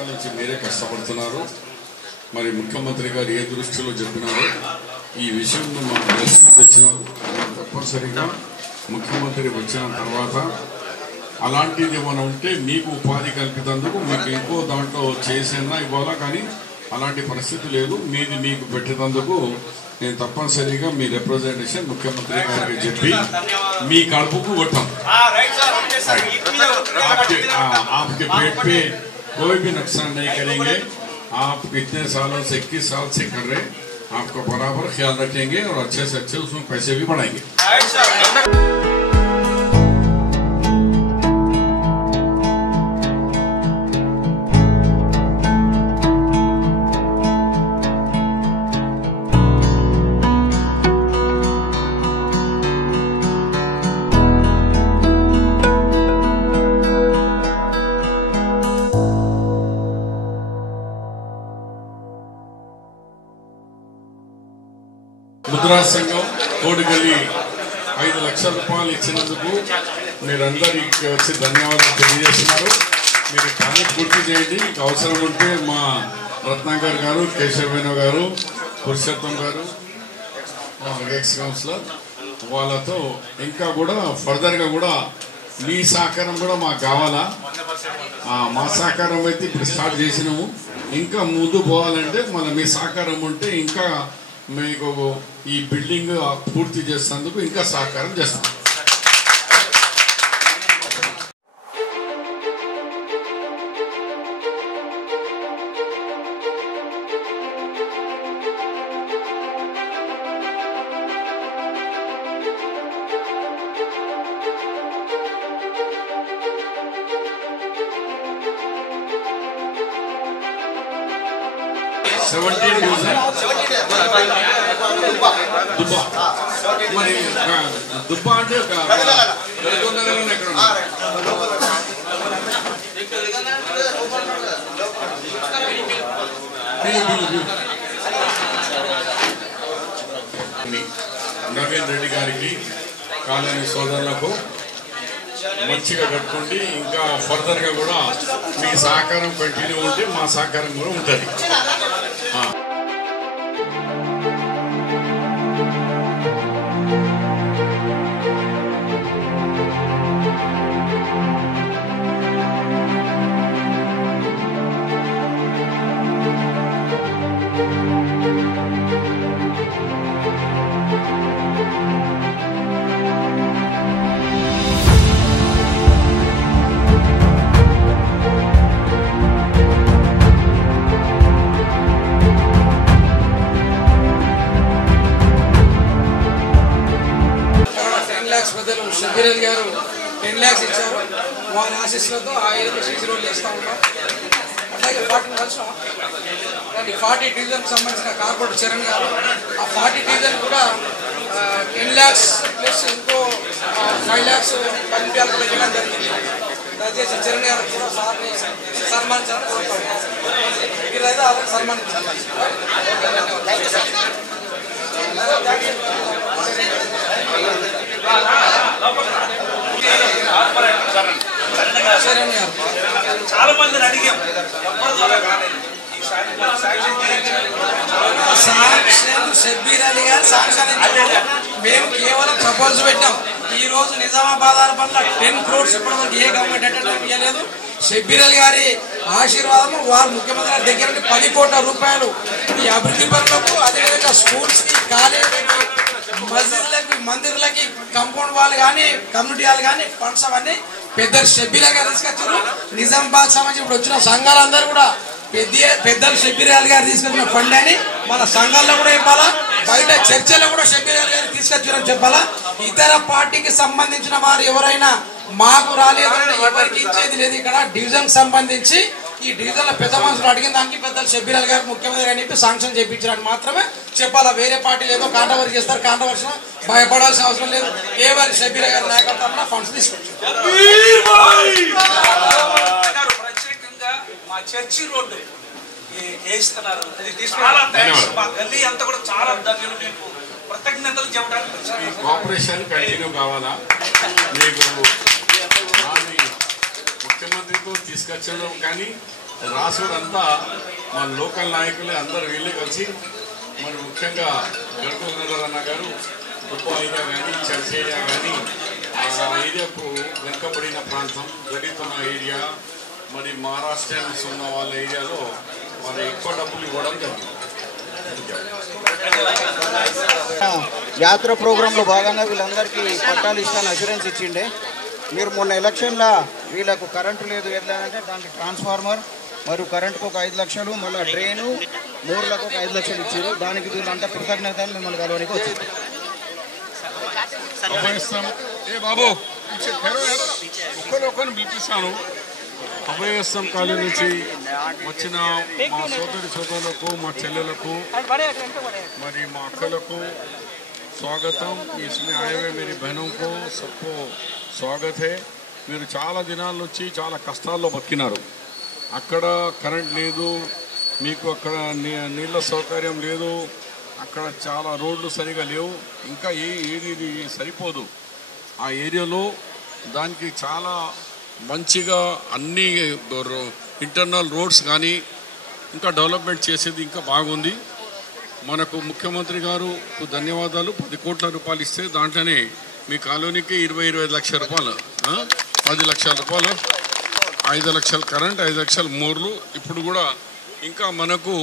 సంవత్సరాల నుంచి మీరే కష్టపడుతున్నారు. మరి ముఖ్యమంత్రి గారు ఏ దృష్టిలో చెప్పినారో ఈ విషయం మాకు దృష్టికి తెచ్చినారు. తప్పనిసరిగా ముఖ్యమంత్రి వచ్చిన తర్వాత అలాంటిది ఏమైనా ఉంటే మీకు ఉపాధి కల్పితందుకు మీకు ఇంకో దాంట్లో చేసేనా ఇవ్వాలా, కానీ అలాంటి పరిస్థితి లేదు. మీది మీకు పెట్టేందుకు నేను తప్పనిసరిగా మీ రిప్రజెంటేషన్ ముఖ్యమంత్రి గారికి చెప్పి మీ కడుపుకు కొట్టాం. आपके पेट पे कोई भी नुकसान नहीं करेंगे. आप इतने सालों से 21 साल से कर रहे, आपको बराबर ख्याल रखेंगे और अच्छे से अच्छे उसमें पैसे भी बढ़ाएंगे. ముద్రా సంఘం కోడిగల్లి 5 లక్షల రూపాయలు ఇచ్చినందుకు మీరందరికీ వచ్చి ధన్యవాదాలు తెలియజేస్తున్నారు. మీరు పని పూర్తి చేయండి. మీకు అవసరం ఉంటే మా రత్నాకర్ గారు, కేశవేణు గారు, పురుషోత్తం గారు, ఎక్స్ కౌన్సిలర్ వాళ్ళతో ఇంకా కూడా ఫర్దర్గా కూడా మీ సహకారం కూడా మాకు కావాలా. మా సహకారం అయితే ఇప్పుడు స్టార్ట్ చేసినాము. ఇంకా ముందు పోవాలంటే మళ్ళీ మీ సహకారం ఉంటే ఇంకా మీకు ఈ బిల్డింగ్ పూర్తి చేసేందుకు ఇంకా సహకారం చేస్తాం. మరి దుబ్బా అంటే నవీన్ రెడ్డి గారికి, కాలనీ సోదరులకు మంచిగా కట్టుకోండి. ఇంకా ఫర్దర్గా కూడా మీ సహకారం కంటిన్యూ ఉంటే మా సహకారం కూడా ఉంటుంది. షబ్బీర్ గారు 10 lakhs ఇచ్చారు. వారి ఆశీస్సులతో ఆ ఏరియాలో సీసీ రోడ్లు వేస్తూ ఉంటాం. అలాగే 40 డివిజన్కి సంబంధించిన కార్పొరేటర్ చరణ్ గారు ఆ 40 డివిజన్ కూడా 10 lakhs ప్లస్ ఇంకో 5 lakhs పంపించాలి కూడా ఇవ్వడం జరిగింది. దయచేసి చరణ్ గారు కూడా సార్ని సన్మానించాలని కోరుతాం. మీరైతే అలాగే సన్మానించాలి. చాలా మందిని అడిగాం, షబ్బీర్ అలీ గారు సాంక్షన్ మేము కేవలం ప్రపోజల్ పెట్టాం. ఈ రోజు నిజామాబాద్ పట్ల 10 crores ఇప్పటివరకు ఏ గవర్నమెంట్ అటెండ్ ఇవ్వలేదు. షబ్బీర్ అలీ గారి ఆశీర్వాదము వారు ముఖ్యమంత్రి గారి దగ్గర 10 కోట్ల రూపాయలు ఈ అభివృద్ధి పనులకు, అదేవిధంగా స్కూల్స్ కి, కాలేజీలకి, మస్జిద్లకి, మందిర్లకి, కాంపౌండ్ వాళ్ళు కానీ, కమ్యూనిటీ వాళ్ళు కానీ ఫండ్స్ అవన్నీ పెద్దలు షబ్బీర్ అలీ గారు తీసుకొచ్చారు. నిజామాబాద్ సంబంధించి ఇప్పుడు వచ్చిన సంఘాలందరూ కూడా పెద్దలు షబ్బీర్ అలీ గారు తీసుకొచ్చిన ఫండ్ అని మన సంఘాల్లో కూడా చెప్పాలా, బయట చర్చలో కూడా షబ్బీర్ అలీ గారు తీసుకొచ్చారని చెప్పాలా. ఇతర పార్టీకి సంబంధించిన వారు ఎవరైనా మాకు రాలేదని ఎవరికి ఇచ్చేది లేదు. ఇక్కడ డివిజన్ సంబంధించి ఈ డివిజన్ లో పెద్ద మనుషులు అడిగిన దానికి పెద్దలు షబ్బీర్ అలీ గారు ముఖ్యమంత్రి అని చెప్పి శాంక్షన్ చేయించారని మాత్రమే చెప్పాలా. వేరే పార్టీలు ఏదో కాంట్రవర్సీ చేస్తారు, కాంట్రవర్సీ భయపడాల్సిన అవసరం లేదు. కేవలం షబ్బీర్ అలీ గారి నాయకత్వంలో ఫండ్స్ తీసుకొచ్చారు. ప్రత్యేకంగా మా చర్చి రోడ్డు వేస్తున్నారు. చాలా థ్యాంక్స్. మా గల్లీ అంతా కూడా చాలా ధన్యులు. మీకు కృతజ్ఞతలు చెప్పడానికి కోఆపరేషన్ కంటిన్యూ కావాలా. మీకు ముఖ్యమంత్రితో తీసుకొచ్చడం కానీ రాసుడంతా మన లోకల్ నాయకులే అందరు వీళ్ళే కలిసి మరి ముఖ్యంగా గడ్కల్ నగర్ అన్న గారు గొప్ప ఏరియా కానీ చర్చ్ ఏరియా కానీ ఆ ఏరియాకు వెనుకబడిన ప్రాంతం దళితున్న ఏరియా మరి మహారాష్ట్రన్స్ ఉన్న వాళ్ళ ఏరియాలో మరి ఎక్కువ డబ్బులు ఇవ్వడం జరిగింది. యాత్ర ప్రోగ్రాంలో భాగంగా వీళ్ళందరికీ పట్టాలు ఇస్తాను అష్యూరెన్స్ ఇచ్చిండే. మీరు మొన్న ఎలక్షన్లో వీళ్ళకు కరెంటు లేదు ఏదంటే దానికి ట్రాన్స్ఫార్మర్ మరియు కరెంటుకు ఒక 5 లక్షలు, మళ్ళీ డ్రైను మూర్లకు ఒక 5 లక్షలు ఇచ్చారు. దానికి వీళ్ళంతా కృతజ్ఞతలు మిమ్మల్ని కలవడానికి వచ్చారు. బాబు ఒక్కరిని పిలిపిస్తాను. అభయస్తం కాలేజ్ నుంచి వచ్చిన మా సోదరులకు, మా చెల్లెలకు, మరి మా అక్కలకు స్వాగతం. इसमें आए हुए मेरी बहनों को सबको स्वागत है. మీరు చాలా దినాల నుంచి చాలా కష్టాల్లో బతికినారు. అక్కడ కరెంట్ లేదు, మీకు అక్కడ నీళ్ళ సౌకర్యం లేదు, అక్కడ చాలా రోడ్లు సరిగా లేవు, ఇంకా ఏది సరిపోదు. ఆ ఏరియాలో దానికి చాలా మంచిగా అన్ని ఇంటర్నల్ రోడ్స్ కానీ ఇంకా డెవలప్మెంట్ చేసేది ఇంకా బాగుంది. మనకు ముఖ్యమంత్రి గారు ధన్యవాదాలు. 10 కోట్ల రూపాయలు ఇస్తే దాంట్లోనే మీ కాలనీకి 20-25 లక్షల రూపాయలు, 10 లక్షల రూపాయలు, 5 లక్షల కరెంట్, 5 లక్షల మోర్లు. ఇప్పుడు కూడా ఇంకా మనకు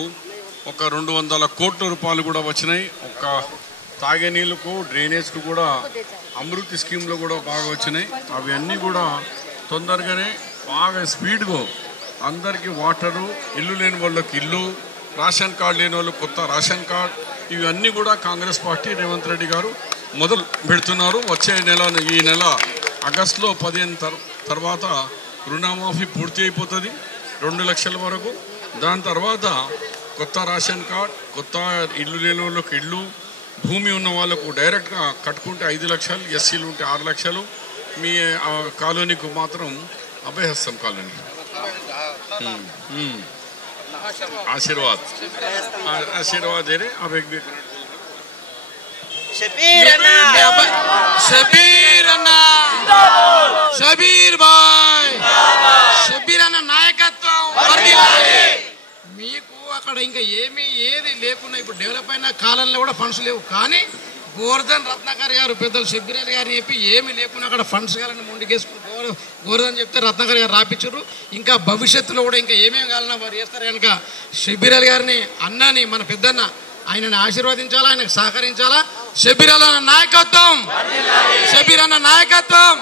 ఒక 200 కోట్ల రూపాయలు కూడా వచ్చినాయి. ఒక తాగే నీళ్ళకు, డ్రైనేజ్కు కూడా అమృతి స్కీమ్లో కూడా బాగా వచ్చినాయి. అవి అన్నీ కూడా తొందరగానే బాగా స్పీడ్గా అందరికీ వాటరు, ఇల్లు లేని వాళ్ళకి ఇల్లు, రేషన్ కార్డు లేని వాళ్ళు కొత్త రేషన్ కార్డు, ఇవన్నీ కూడా కాంగ్రెస్ పార్టీ రేవంత్ రెడ్డి గారు మొదలు పెడుతున్నారు. వచ్చే ఈ నెల ఆగస్టులో 15 తర్వాత రుణమాఫీ పూర్తి అయిపోతుంది 2 లక్షల వరకు. దాని తర్వాత కొత్త రేషన్ కార్డు, కొత్త ఇల్లు లేని వాళ్ళకి ఇల్లు, భూమి ఉన్న వాళ్ళకు డైరెక్ట్గా కట్టుకుంటే 5 లక్షలు, ఎస్సీలు ఉంటే 6 లక్షలు. మీ కాలనీకు మాత్రం అభయహస్తం కాలనీ आशीर्वाद दे रहे आप एक भी షబీర్ భాయ్, షబీర్ అన్న నాయకత్వం. మీకు అక్కడ ఇంకా ఏది లేకున్నా ఇప్పుడు డెవలప్ అయిన కాలంలో కూడా ఫండ్స్ లేవు, కానీ గోవర్ధన్ రత్నాకర్ గారు పెద్దలు షబ్బీర్ అలీ గారిని చెప్పి ఏమి లేకుండా అక్కడ ఫండ్స్ కావాలని ముందుకేసుకుని గోవర్ధన్ చెప్తే రత్నాకర్ గారు రాపించారు. ఇంకా భవిష్యత్తులో కూడా ఇంకా ఏమేమి కావాలన్నా వారు చేస్తారు కనుక షబ్బీర్ అలీ గారిని, అన్నని, మన పెద్దన్న, ఆయనని ఆశీర్వదించాలా, ఆయనకు సహకరించాలా. షబ్బీర్ అలీ అన్న నాయకత్వం, షబ్బీర్ అన్న నాయకత్వం.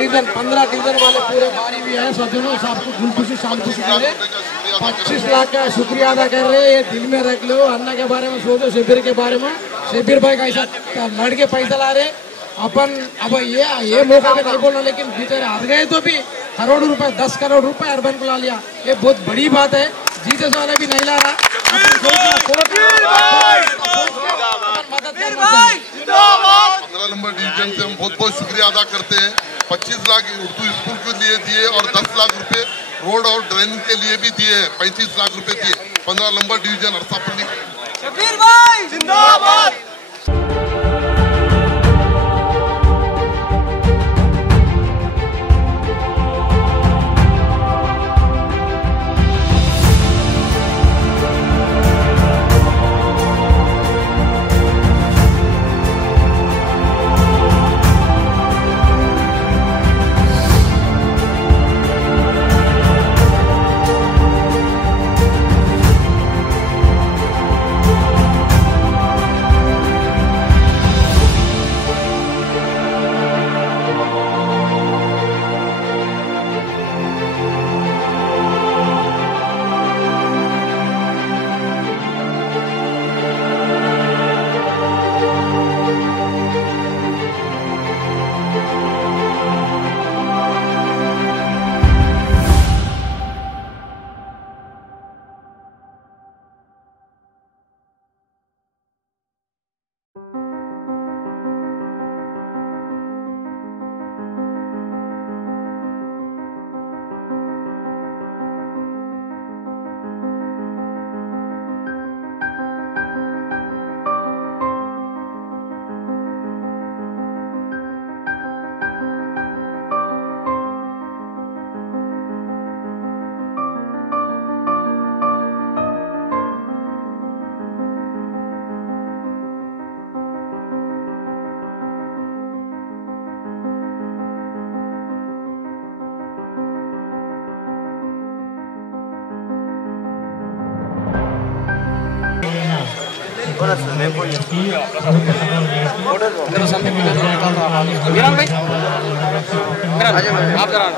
डिवीजन 15 डिवीजन वाले पूरे बारी भी है सज्जनों, सबको खुशी शांति से 25 लाख का शुक्रिया अदा कर रहे हैं. ये दिल में रख लो, अन्ना के बारे में सोचो, शिविर के बारे में. शिविर भाई का ऐसा लड़के पैसा ला रहे अपन. अब ये मौका पे नहीं बोलना, लेकिन बेचारे हार गए तो भी करोड़ रुपए, 10 करोड़ रुपए अर्बन को ला लिया. ये बहुत बड़ी बात है. जीते वाले भी नहीं ला रहा. 15 नंबर डिवीजन से हम बहुत बहुत शुक्रिया अदा करते हैं. 25 लाख उर्दू स्कूल के लिए दिए और 10 लाख रुपए रोड और ड्रेन के लिए भी दिए. 35 लाख रुपए दिए. 15 नंबर डिवीजन अरसापल्ली. शबीर भाई जिंदाबाद.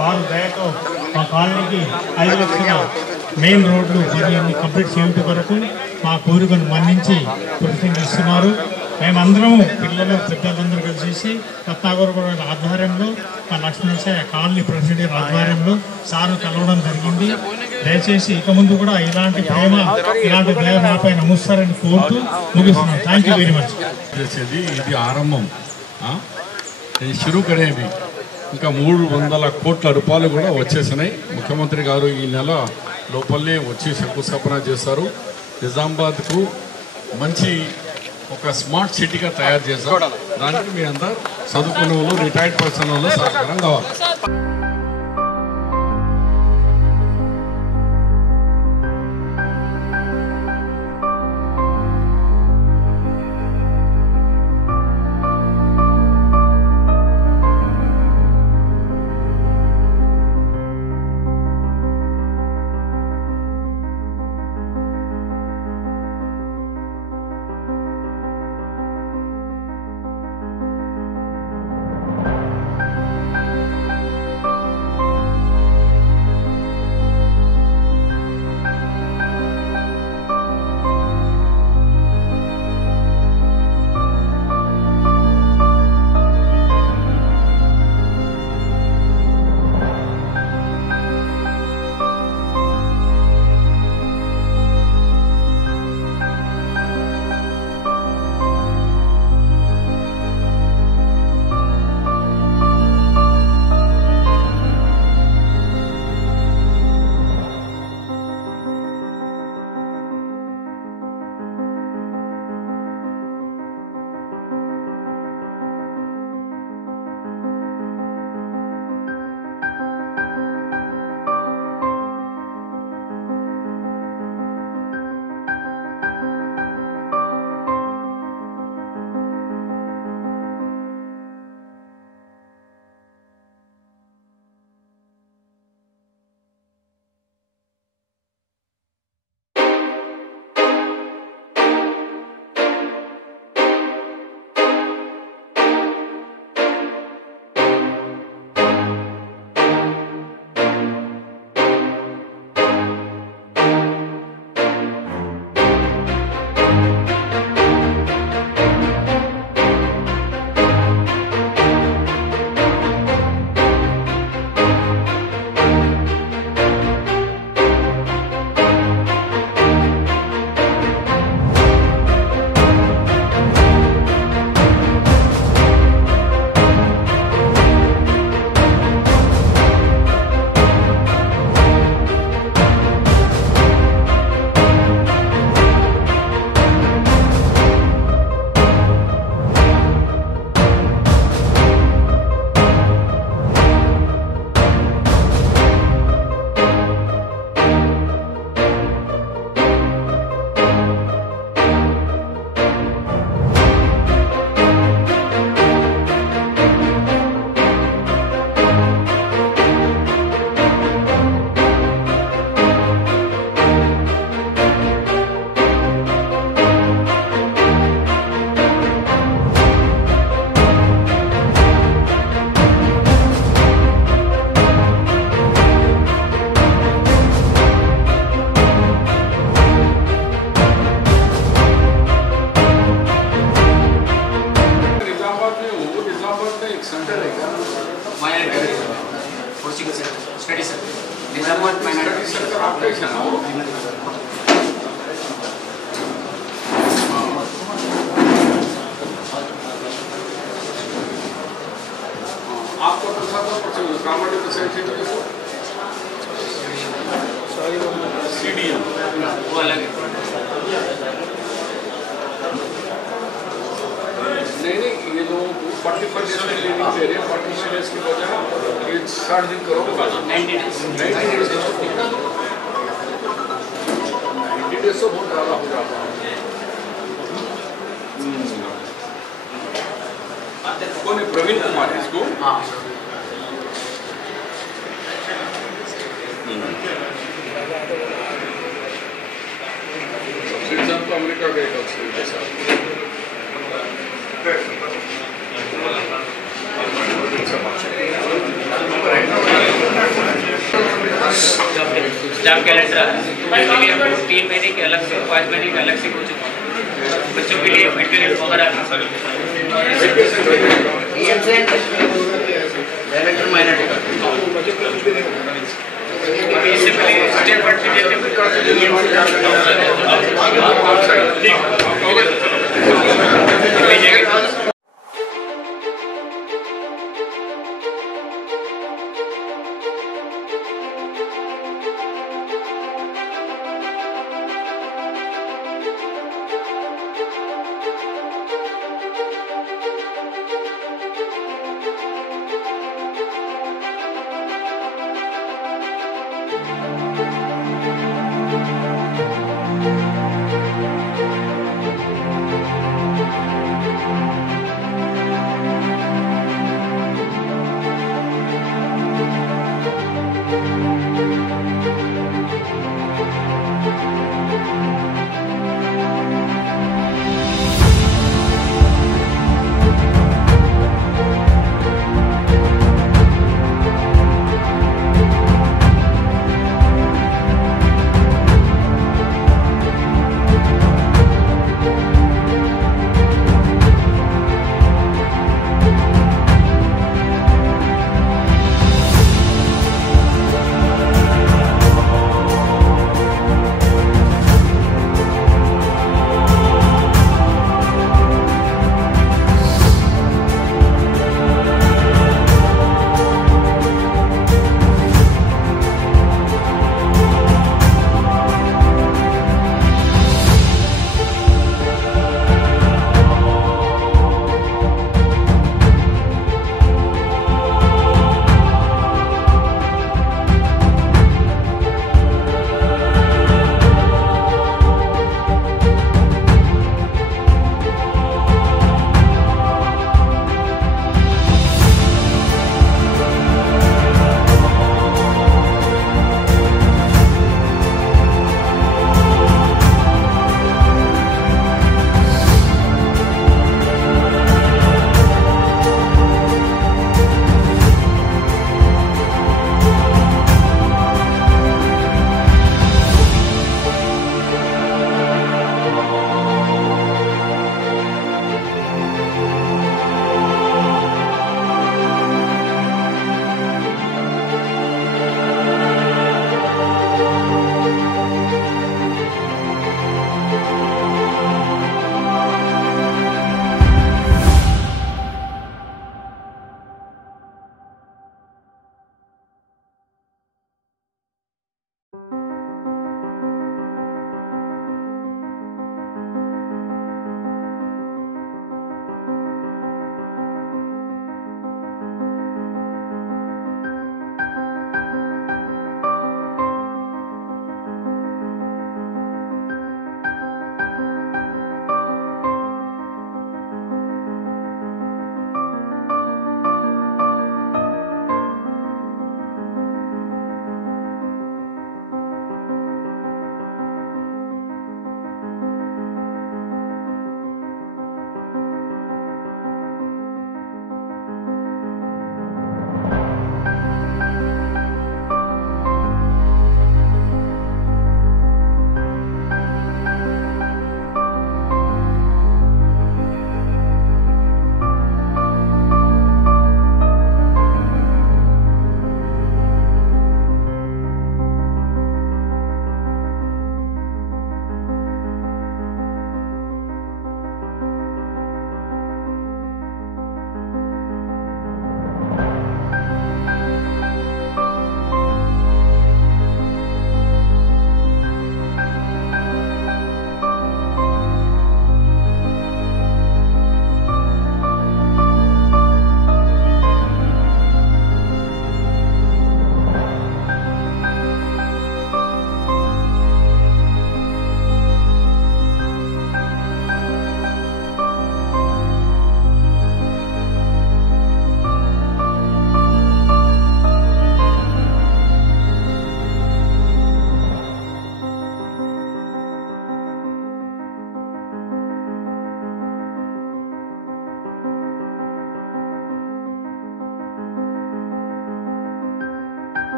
వారు దయతో మా కాలనీకి 5 లక్షల మెయిన్ రోడ్లు మరియు కంప్లీట్ చేయడం కొరకు మా కోరికను మన్నించి ప్రయత్నిస్తున్నారు. మేమందరం పిల్లలు పెద్దలందరూ కలిసి రత్నాకర్ ఆధ్వర్యంలో మా లక్ష్మీనరసాయ కాలనీ ప్రెసిడెంట్ ఆధ్వర్యంలో సార్ను కలవడం జరిగింది. దయచేసి ఇక ముందు కూడా ఇలాంటి ప్రేమ ఇలాంటి దయ నాపై నమస్కారాన్ని కోరుతూ ముగిస్తున్నాను. Thank you very much. ఇది ఆరంభం, షురూ కరేవి. ఇంకా 300 కోట్ల రూపాయలు కూడా వచ్చేసినాయి. ముఖ్యమంత్రి గారు ఈ నెల లోపలే వచ్చి శంకుస్థాపన చేస్తారు. నిజామాబాద్కు మంచి ఒక స్మార్ట్ సిటీగా తయారు చేస్తారు. దానికి మీ అందరూ చదువుకున్న వాళ్ళు, రిటైర్డ్ పర్సన్ వాళ్ళు సహకారం కావాలి. प्रवीण कुमार इसको सबसे तो अमेरिका गए थे सर स्टाफ कैलेंडर इसलिए हमको 3 महीने के अलग से 5 महीने के अलग से कोचिंग बच्चों के लिए मटेरियल वगैरह डायरेक्टर माइनॉरिटी इससे पहले स्टेट बोर्ड में देते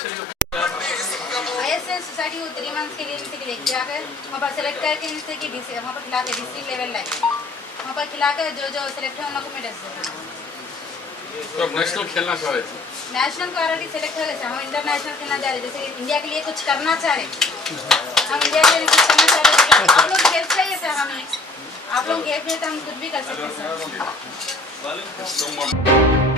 ISS सोसाइटी को 3 मंथ्स के लिए इनसे लेके जाकर वहाँ पर सेलेक्ट करके इनसे कि वहाँ पर खिला के डिस्ट्रिक्ट लेवल लाए वहाँ पर खिलाकर जो सेलेक्ट है उन लोगों को मेडल से तो अब नेशनल खेलना चाह रहे थे नेशनल को ऑलरेडी सेलेक्ट हो गए हम इंटरनेशनल खेलना चाह रहे जैसे इंडिया के लिए कुछ करना चाह रहे हम इंडिया के लिए कुछ करना चाह रहे आप लोग हेल्प चाहिए सर हमें आप लोग हेल्प चाहिए तो हम कुछ भी कर सकते हैं सर